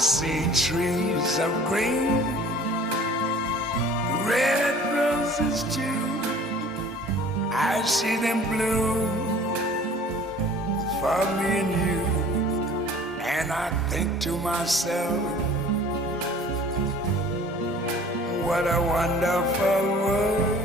see trees of green, red roses too. I see them bloom for me and you. And I think to myself, what a wonderful world.